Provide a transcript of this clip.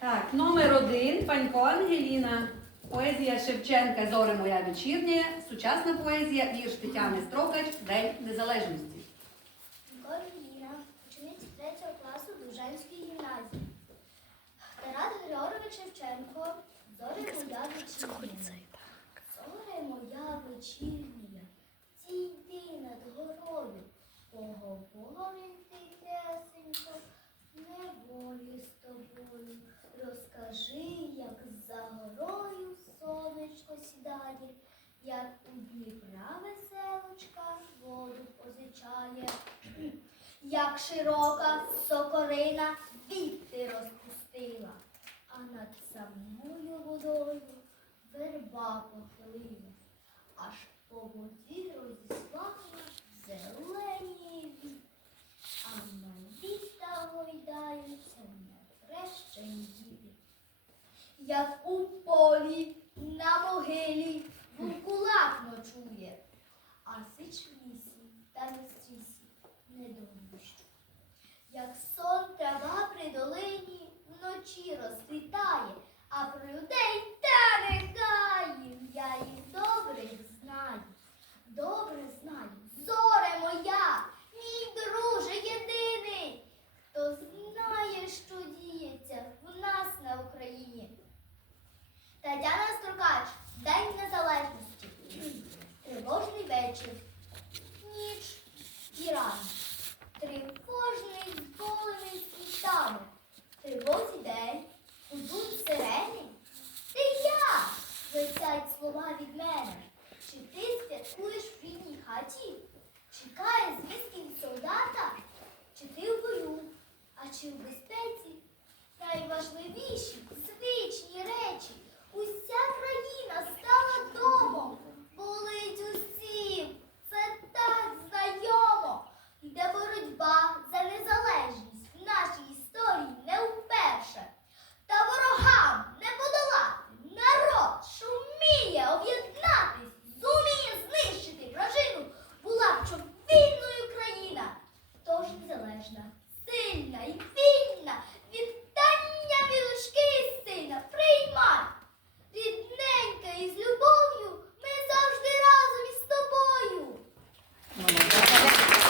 Так, номер один Панько Ангеліна. Поезія Шевченка Зоре моя вечірня. Сучасна поезія вірш Тетяни Строкач День Незалежності. Коріна, учениця 3 класу Дужанської гімназії. Тарас Григорович Шевченко, зорі моя вечірня. Зоре моя вечірня, зійди над горою, поговорим Розкажи, як за горою сонечко сідає, як у Дніпра веселочка воду позичає. Як широка сокорина віти розпустила, а над самою водою верба похилила, аж по воді розіслала зелені віти, а на літа гойдаються нехрещені діти. Як у полі на могилі вулкулак ночує, а сич в лісі та не стрісі не дощу. Як сон трава при долині вночі розцвітає, а про людей Жовтій день ідуть сирені. Ти я висять слова від мене. Чи ти святкуєш в рідній хаті? Чекає звістків солдата? Чи ти в бою, а чи в безпеці?